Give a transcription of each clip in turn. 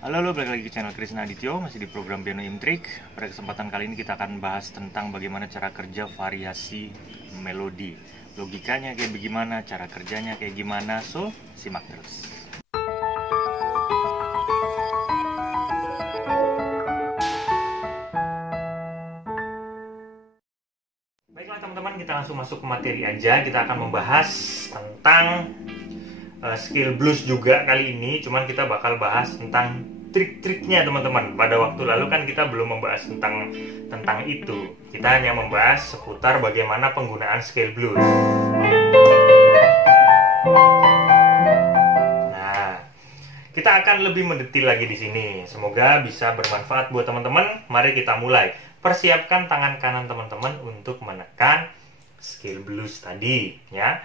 Halo, balik lagi ke channel Krisna Adityo, masih di program Piano Imtrik. Pada kesempatan kali ini kita akan bahas tentang bagaimana cara kerja variasi melodi. Logikanya kayak bagaimana, cara kerjanya kayak gimana, so simak terus. Baiklah teman-teman, kita langsung masuk ke materi aja. Kita akan membahas tentang skill blues juga kali ini, cuman kita bakal bahas tentang trik-triknya teman-teman. Pada waktu lalu kan kita belum membahas tentang itu. Kita hanya membahas seputar bagaimana penggunaan skill blues. Nah, kita akan lebih mendetil lagi di sini. Semoga bisa bermanfaat buat teman-teman. Mari kita mulai. Persiapkan tangan kanan teman-teman untuk menekan skill blues tadi, ya.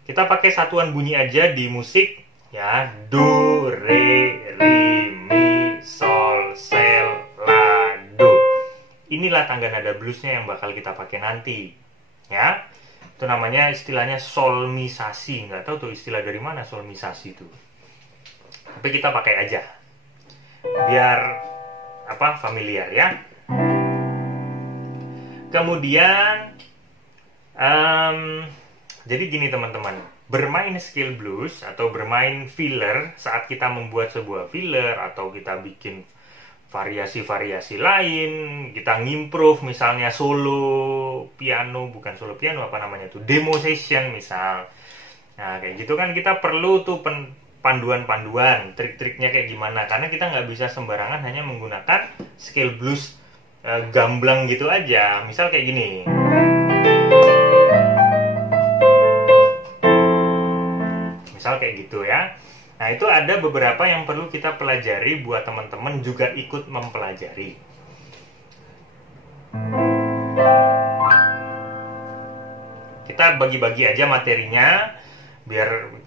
Kita pakai satuan bunyi aja di musik, ya. Do, re, ri, mi, sol, sel, la, do. Inilah tangga nada bluesnya yang bakal kita pakai nanti, ya. Itu namanya istilahnya solmisasi. Nggak tahu tuh istilah dari mana solmisasi itu. Tapi kita pakai aja, biar familiar, ya. Kemudian jadi gini teman-teman, bermain skill blues atau bermain filler saat kita membuat sebuah filler atau kita bikin variasi-variasi lain, kita ngimprove misalnya solo piano, bukan solo piano, apa namanya tuh, demo session misal. Nah kayak gitu kan kita perlu tuh panduan-panduan, trik-triknya kayak gimana, karena kita nggak bisa sembarangan hanya menggunakan skill blues gamblang gitu aja. Misal kayak gini, misal kayak gitu ya. Nah itu ada beberapa yang perlu kita pelajari buat teman-teman juga ikut mempelajari. Kita bagi-bagi aja materinya, biar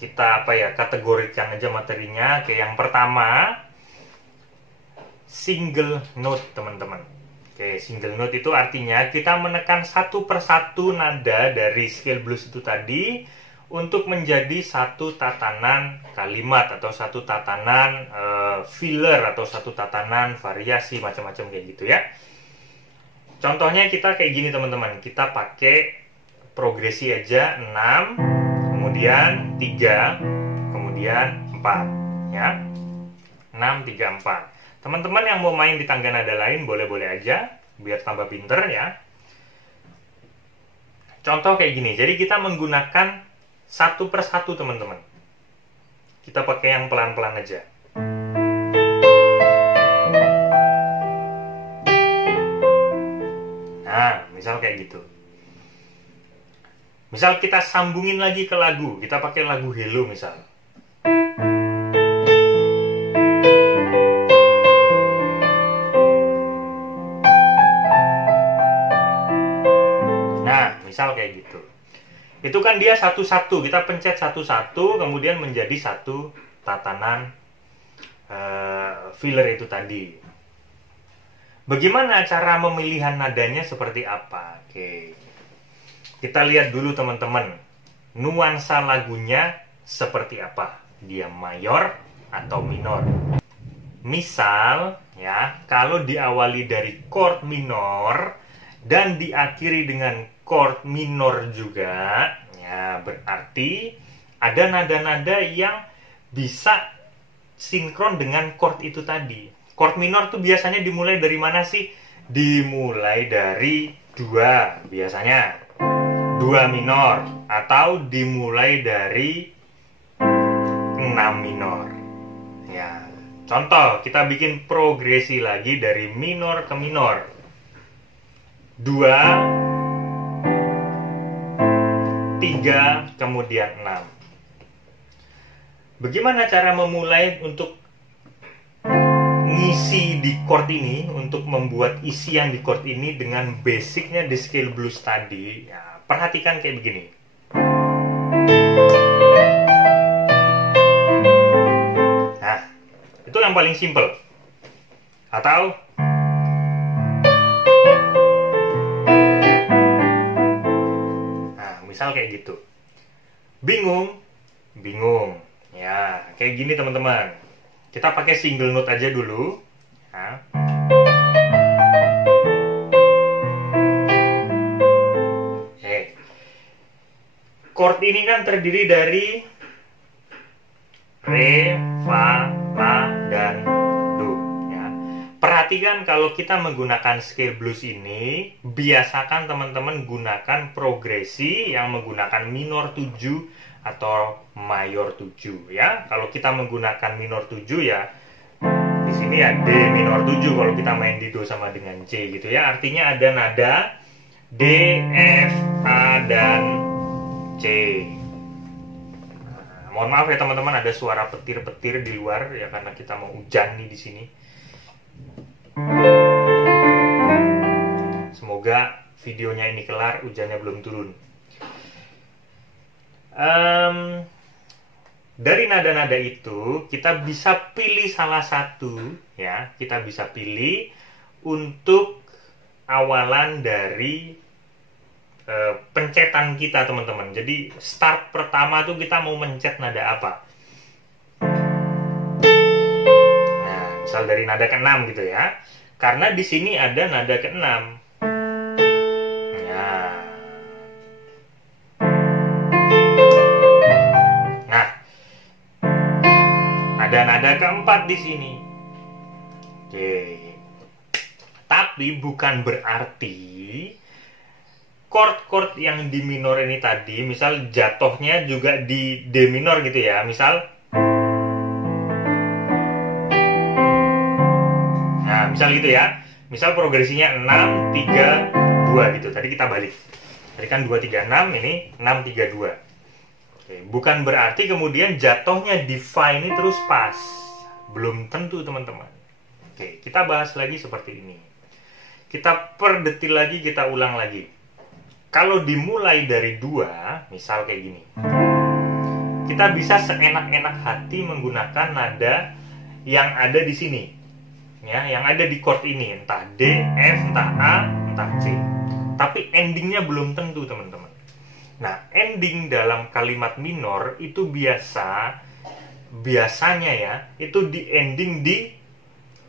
kita kategorikan aja materinya. Kayak yang pertama, single note teman-teman. Oke, single note itu artinya kita menekan satu persatu nada dari skill blues itu tadi untuk menjadi satu tatanan kalimat atau satu tatanan filler atau satu tatanan variasi macam-macam kayak gitu ya. Contohnya kita kayak gini teman-teman. Kita pakai progresi aja 6, kemudian 3, kemudian 4 ya. 6, 3, 4. Teman-teman yang mau main di tangga nada lain boleh-boleh aja, biar tambah pinter ya. Contoh kayak gini, jadi kita menggunakan satu persatu teman-teman. Kita pakai yang pelan-pelan aja. Nah, misal kayak gitu. Misal kita sambungin lagi ke lagu, kita pakai lagu Hello misal. Misal kayak gitu. Itu kan dia satu-satu, kita pencet satu-satu, kemudian menjadi satu tatanan filler itu tadi. Bagaimana cara pemilihan nadanya seperti apa? Oke. Kita lihat dulu teman-teman, nuansa lagunya seperti apa? Dia mayor atau minor? Misal ya, kalau diawali dari chord minor dan diakhiri dengan chord minor juga, ya berarti ada nada-nada yang bisa sinkron dengan chord itu tadi. Chord minor tuh biasanya dimulai dari mana sih? Dimulai dari 2 biasanya, 2 minor, atau dimulai dari 6 minor. Ya, contoh kita bikin progresi lagi dari minor ke minor. 2, 3, kemudian 6. Bagaimana cara memulai untuk ngisi di chord ini, untuk membuat isian di chord ini dengan basicnya di scale blues tadi? Ya, perhatikan kayak begini. Nah, itu yang paling simple. Atau misal kayak gitu. Bingung? Bingung. Ya, kayak gini teman-teman. Kita pakai single note aja dulu. Ya. Chord ini kan terdiri dari Re, Fa, La, dan Do. Ya. Perhatikan kalau kita menggunakan scale blues ini, biasakan teman-teman gunakan progresi yang menggunakan minor 7 atau mayor 7 ya. Kalau kita menggunakan minor 7 ya di sini ya D minor 7 kalau kita main di Do sama dengan C gitu ya. Artinya ada nada D, F, A, dan C. Nah, mohon maaf ya teman-teman, ada suara petir-petir di luar ya karena kita mau hujan nih di sini. Semoga videonya ini kelar, hujannya belum turun. Dari nada-nada itu kita bisa pilih salah satu ya, kita bisa pilih untuk awalan dari pencetan kita teman-teman. Jadi start pertama tuh kita mau mencet nada apa. Nah, misal dari nada ke-6 gitu ya. Karena di sini ada nada ke-6. Nah, ada nada ke-4 di sini. Oke. Tapi bukan berarti chord-chord yang di minor ini tadi, misal jatuhnya juga di D minor gitu ya, misal nah, misal gitu ya, misal progresinya 6, 3, 2 gitu, tadi kita balik tadi kan 2, 3, 6, ini 6, 3, 2. Oke, bukan berarti kemudian jatuhnya di Fa ini terus pas, belum tentu teman-teman. Oke, kita bahas lagi seperti ini, kita perdetil lagi, kita ulang lagi. Kalau dimulai dari 2, misal kayak gini, kita bisa seenak-enak hati menggunakan nada yang ada di sini, ya, yang ada di chord ini, entah D, F, entah A, entah C. Tapi endingnya belum tentu teman-teman. Nah, ending dalam kalimat minor itu biasanya ya, itu di ending di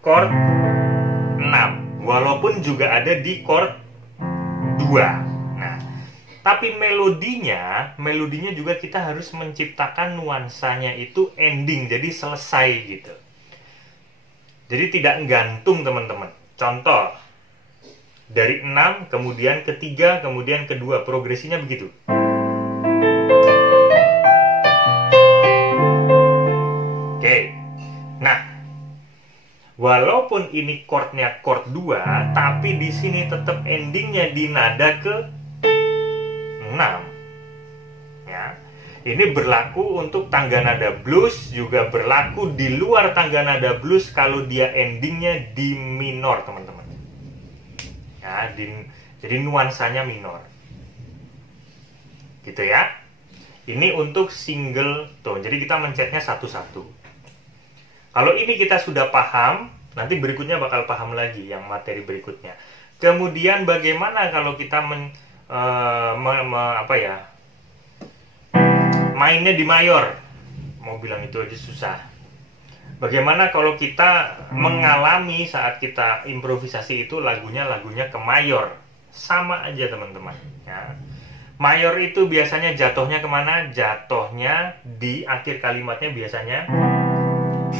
chord 6, walaupun juga ada di chord 2. Tapi melodinya juga kita harus menciptakan nuansanya itu ending, jadi selesai gitu. Jadi tidak gantung teman-teman. Contoh, dari 6, kemudian ke 3, kemudian ke 2, progresinya begitu. Oke, nah, walaupun ini chordnya chord 2, tapi di sini tetap endingnya di nada ke 6 ya. Ini berlaku untuk tangga nada blues, juga berlaku di luar tangga nada blues kalau dia endingnya di minor teman-teman ya, jadi nuansanya minor gitu ya. Ini untuk single tone, jadi kita mencetnya satu-satu. Kalau ini kita sudah paham, nanti berikutnya bakal paham lagi yang materi berikutnya. Kemudian bagaimana kalau kita mainnya di mayor, mau bilang itu aja susah. Bagaimana kalau kita mengalami saat kita improvisasi itu lagunya ke mayor, sama aja teman-teman ya. Mayor itu biasanya jatuhnya kemana? Jatuhnya di akhir kalimatnya biasanya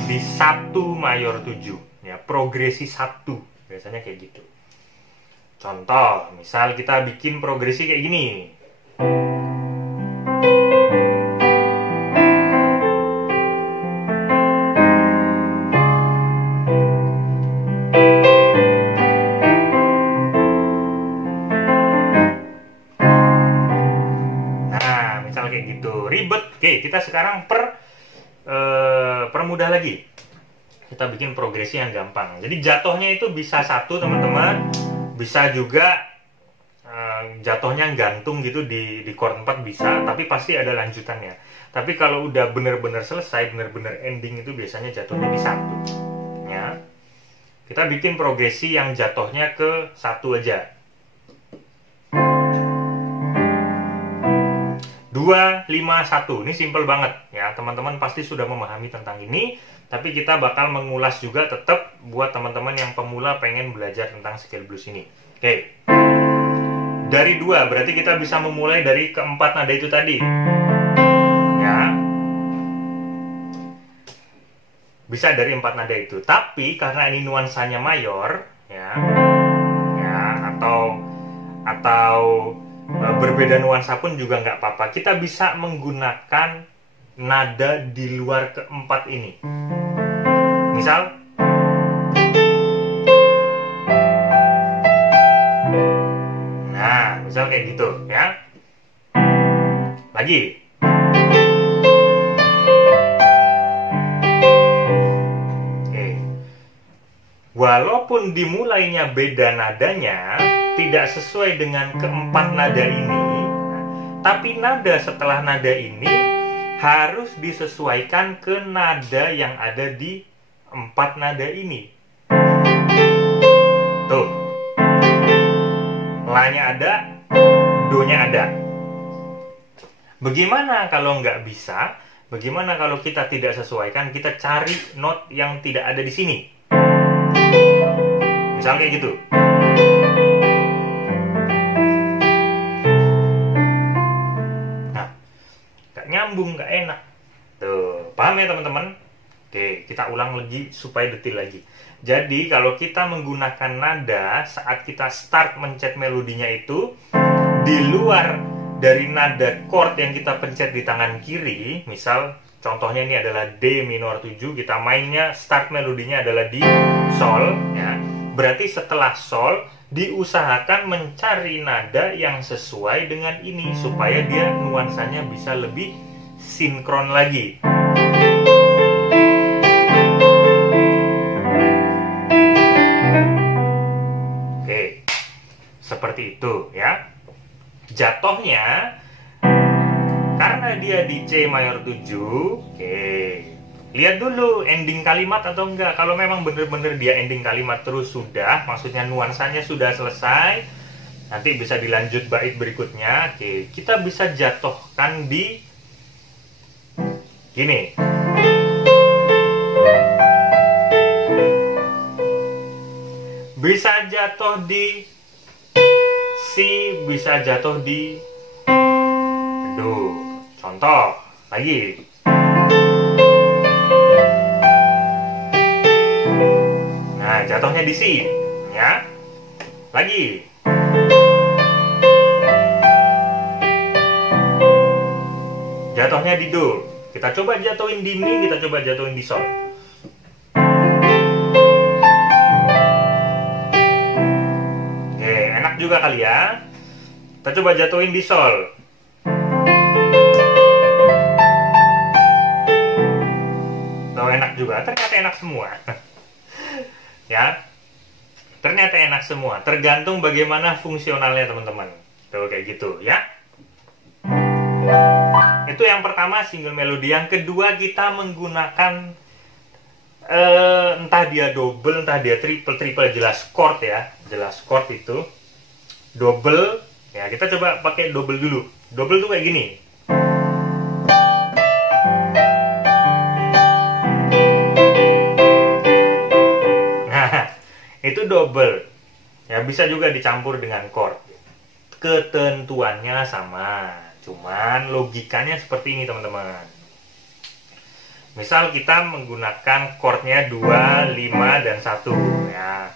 di 1 mayor 7 ya, progresi 1 biasanya kayak gitu. Contoh, misal kita bikin progresi kayak gini. Nah, misal kayak gitu. Ribet. Oke, kita sekarang permudah lagi. Kita bikin progresi yang gampang. Jadi jatuhnya itu bisa 1 teman-teman. Bisa juga jatuhnya gantung gitu di chord 4 bisa, tapi pasti ada lanjutannya. Tapi kalau udah bener-bener selesai, bener-bener ending itu biasanya jatuhnya di 1 ya. Kita bikin progresi yang jatuhnya ke 1 aja. 2 2, 5, 1. Ini simple banget ya, teman-teman pasti sudah memahami tentang ini, tapi kita bakal mengulas juga tetap buat teman-teman yang pemula pengen belajar tentang scale blues ini. Oke. Dari 2, berarti kita bisa memulai dari keempat nada itu tadi. Ya. Bisa dari 4 nada itu. Tapi karena ini nuansanya mayor, ya, atau berbeda nuansa pun juga nggak apa-apa. Kita bisa menggunakan nada di luar keempat ini. Misal, nah, misal kayak gitu, ya. Lagi. Walaupun dimulainya beda nadanya, tidak sesuai dengan keempat nada ini, tapi nada setelah nada ini harus disesuaikan ke nada yang ada di 4 nada ini. Tuh, La-nya ada, Do-nya ada. Bagaimana kalau nggak bisa? Bagaimana kalau kita tidak sesuaikan? Kita cari not yang tidak ada di sini. Misal kayak gitu. Nah, gak nyambung, gak enak. Tuh, paham ya teman-teman? Oke, kita ulang lagi supaya detail lagi. Jadi, kalau kita menggunakan nada saat kita start mencet melodinya itu, di luar dari nada chord yang kita pencet di tangan kiri, misal contohnya ini adalah D minor 7, kita mainnya start melodinya adalah di Sol, ya. Berarti setelah Sol, diusahakan mencari nada yang sesuai dengan ini supaya dia nuansanya bisa lebih sinkron lagi. Oke, seperti itu ya. Jatuhnya karena dia di C mayor 7, oke. Lihat dulu ending kalimat atau enggak. Kalau memang bener-bener dia ending kalimat terus sudah, maksudnya nuansanya sudah selesai, nanti bisa dilanjut bait berikutnya. Oke, kita bisa jatuhkan di gini. Bisa jatuh di C, bisa jatuh di Do. Contoh lagi. Nah, jatuhnya di C, ya. Lagi. Jatuhnya di Do. Kita coba jatuhin di Mi, kita coba jatuhin di Sol. Oke, enak juga kali ya. Kita coba jatuhin di Sol. Tuh, enak juga. Ternyata enak semua. Ya, ternyata enak semua. Tergantung bagaimana fungsionalnya teman-teman. Tuh kayak gitu ya. Itu yang pertama, single melodi. Yang kedua, kita menggunakan entah dia double, entah dia triple jelas chord ya. Jelas chord itu double. Ya, kita coba pakai double dulu. Double tuh kayak gini. Itu double. Ya, bisa juga dicampur dengan chord. Ketentuannya sama, cuman logikanya seperti ini teman-teman. Misal kita menggunakan chordnya 2, 5, dan 1 ya.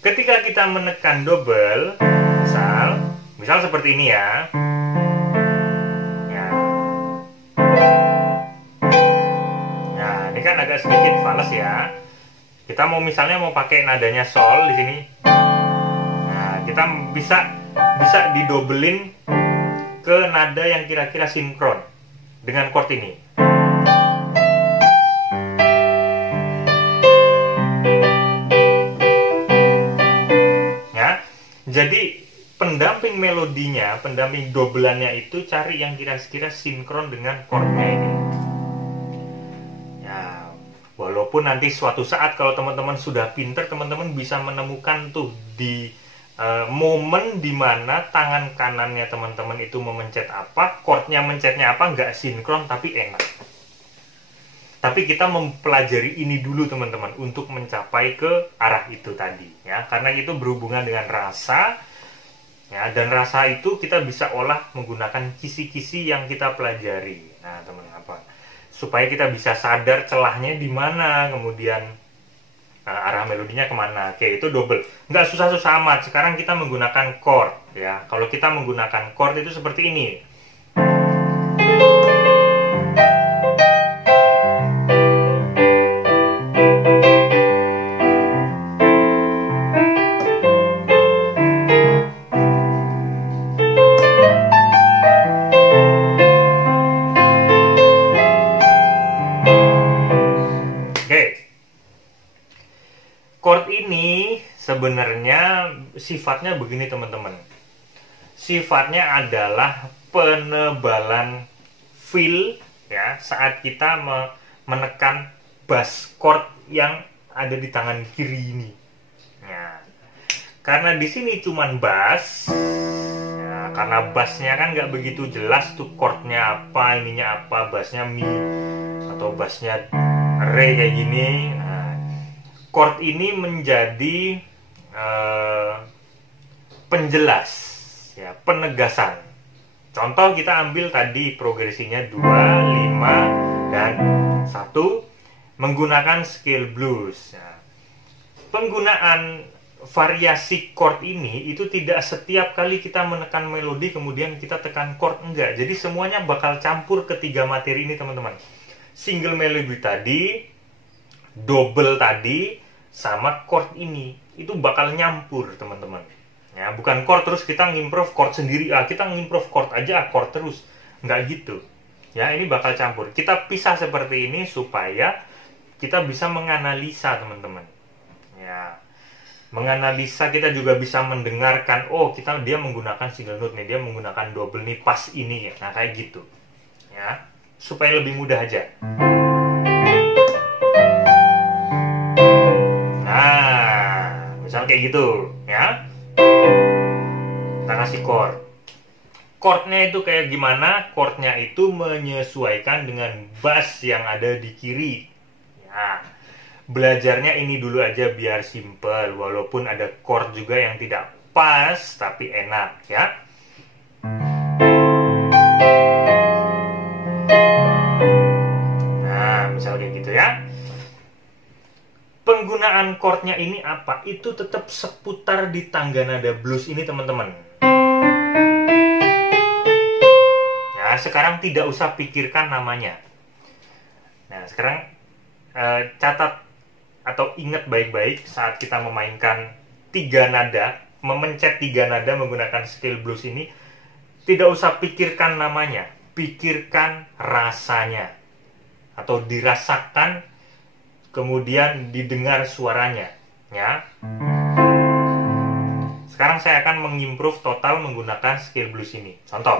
Ketika kita menekan double, misal seperti ini ya. Ini kan agak sedikit fals ya. Kita misalnya mau pakai nadanya Sol di sini. Nah, kita bisa didobelin ke nada yang kira-kira sinkron dengan chord ini. Ya. Jadi pendamping melodinya, pendamping dobelannya itu cari yang kira-kira sinkron dengan chordnya ini. Walaupun nanti suatu saat kalau teman-teman sudah pinter, teman-teman bisa menemukan tuh di momen dimana tangan kanannya teman-teman itu memencet apa, chordnya mencetnya apa, nggak sinkron tapi enak. Tapi kita mempelajari ini dulu teman-teman untuk mencapai ke arah itu tadi ya, karena itu berhubungan dengan rasa ya, dan rasa itu kita bisa olah menggunakan kisi-kisi yang kita pelajari. Nah teman-teman, supaya kita bisa sadar celahnya di mana, kemudian arah melodinya kemana. Oke, itu double, nggak susah-susah amat. Sekarang kita menggunakan chord ya. Kalau kita menggunakan chord itu seperti ini. Chord ini sebenarnya sifatnya begini teman-teman. Sifatnya adalah penebalan feel ya saat kita menekan bass chord yang ada di tangan kiri ini. Ya. Karena di sini cuman bass, ya, karena bassnya kan nggak begitu jelas tuh chordnya apa, ininya apa, bassnya mi atau bassnya re kayak gini. Chord ini menjadi penjelas, ya, penegasan. Contoh kita ambil tadi progresinya 2, 5, dan 1 menggunakan scale blues. Nah, penggunaan variasi chord ini itu tidak setiap kali kita menekan melodi kemudian kita tekan chord, enggak. Jadi semuanya bakal campur ketiga materi ini teman-teman. Single melody tadi, double tadi, sama chord ini itu bakal nyampur teman-teman ya, bukan chord terus kita ngimprove chord sendiri, kita ngimprove chord aja chord terus, nggak gitu ya. Ini bakal campur, kita pisah seperti ini supaya kita bisa menganalisa teman-teman ya. Menganalisa, kita juga bisa mendengarkan, oh dia menggunakan single note nih, dia menggunakan double nih pas ini ya. Nah kayak gitu ya, supaya lebih mudah aja. Misal kayak gitu ya, kita kasih chord. Chordnya itu kayak gimana? Chordnya itu menyesuaikan dengan bass yang ada di kiri ya. Belajarnya ini dulu aja biar simple, walaupun ada chord juga yang tidak pas tapi enak ya. Nah misal kayak gitu ya. Penggunaan chordnya ini apa? Itu tetap seputar di tangga nada blues ini teman-teman. Ya, sekarang tidak usah pikirkan namanya. Nah, sekarang catat atau ingat baik-baik saat kita memainkan 3 nada, memencet 3 nada menggunakan scale blues ini, tidak usah pikirkan namanya, pikirkan rasanya atau dirasakan, kemudian didengar suaranya ya. Sekarang saya akan mengimprove total menggunakan scale blues ini. Contoh.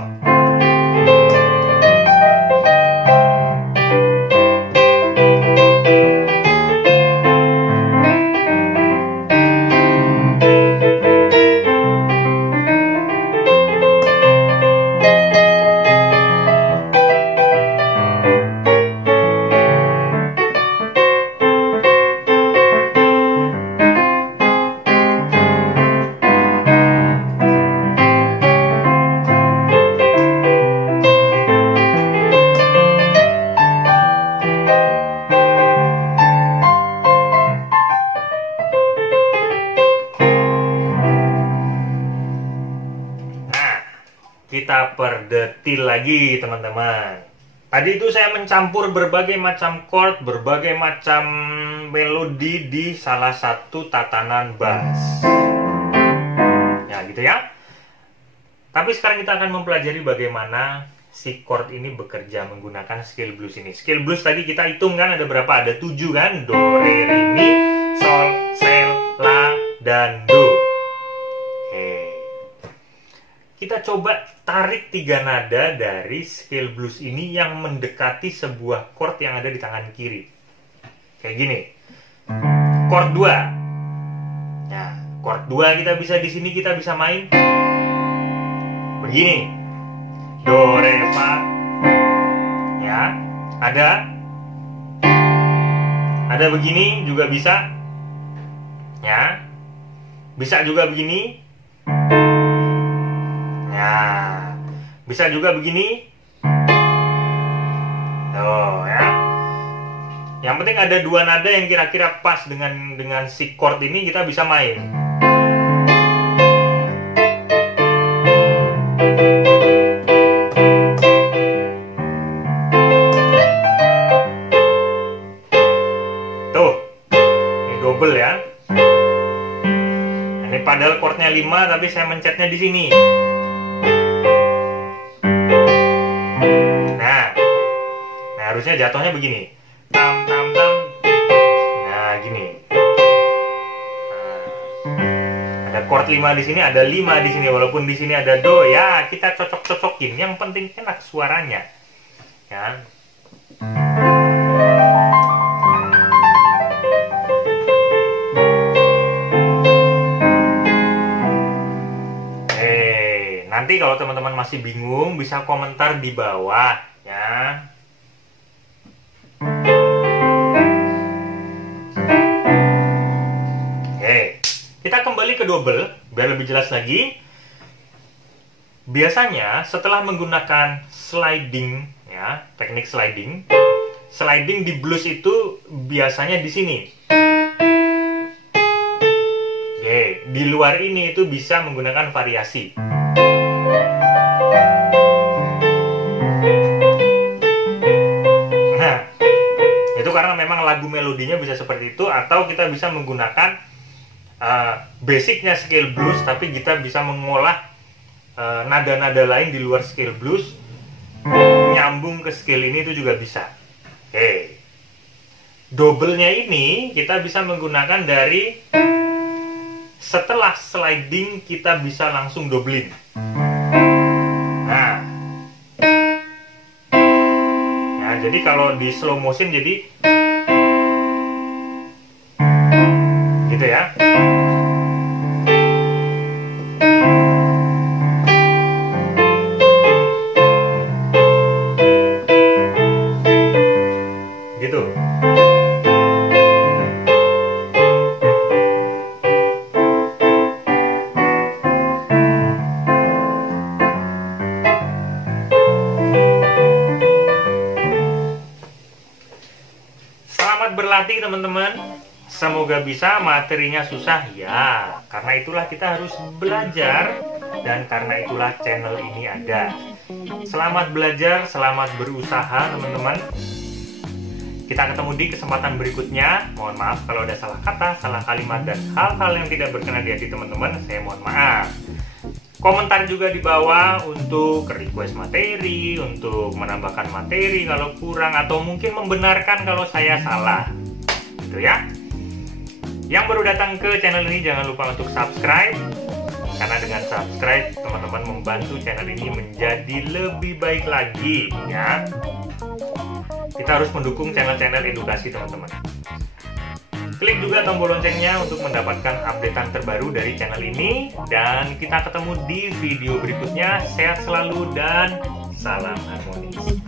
Kita perdetil lagi teman-teman. Tadi itu saya mencampur berbagai macam chord, berbagai macam melodi di salah satu tatanan bass. Ya gitu ya. Tapi sekarang kita akan mempelajari bagaimana si chord ini bekerja menggunakan scale blues ini. Scale blues tadi kita hitung kan ada berapa? Ada 7 kan? Do, re, mi, sol, sel, la, dan do. Kita coba tarik 3 nada dari scale blues ini yang mendekati sebuah chord yang ada di tangan kiri. Kayak gini. Chord 2. Nah, Chord 2 kita bisa di sini kita bisa main begini. Do, re, fa. Ya, ada begini juga bisa. Ya. Bisa juga begini. Ya. Bisa juga begini. Tuh, ya. Yang penting ada dua nada yang kira-kira pas dengan si chord ini, kita bisa main. Tuh. Ini double ya. Ini padahal chordnya 5 tapi saya mencetnya di sini. Nah, harusnya jatuhnya begini. Tam tam tam. Nah, gini. Nah, ada chord 5 di sini, ada 5 di sini. Walaupun di sini ada do, ya kita cocok-cocokin. Yang penting enak suaranya. Ya. Nanti kalau teman-teman masih bingung bisa komentar di bawah ya. Oke, kita kembali ke double biar lebih jelas lagi. Biasanya setelah menggunakan sliding ya, teknik sliding di blues itu biasanya di sini. Oke, di luar ini itu bisa menggunakan variasi. Itu karena memang lagu melodinya bisa seperti itu, atau kita bisa menggunakan basicnya scale blues tapi kita bisa mengolah nada-nada lain di luar scale blues nyambung ke scale ini, itu juga bisa. Oke. Double-nya ini kita bisa menggunakan dari setelah sliding kita bisa langsung doublein. Nah. Jadi kalau di slow motion jadi gitu ya. Gitu. Selamat berlatih teman-teman. Semoga bisa. Materinya susah ya, karena itulah kita harus belajar, dan karena itulah channel ini ada. Selamat belajar, selamat berusaha teman-teman. Kita ketemu di kesempatan berikutnya. Mohon maaf kalau ada salah kata, salah kalimat, dan hal-hal yang tidak berkenan di hati teman-teman. Saya mohon maaf. Komentar juga di bawah untuk request materi, untuk menambahkan materi kalau kurang, atau mungkin membenarkan kalau saya salah. Gitu ya. Yang baru datang ke channel ini jangan lupa untuk subscribe, karena dengan subscribe teman-teman membantu channel ini menjadi lebih baik lagi ya. Kita harus mendukung channel-channel edukasi teman-teman. Klik juga tombol loncengnya untuk mendapatkan updatean terbaru dari channel ini. Dan kita ketemu di video berikutnya. Sehat selalu dan salam harmonis.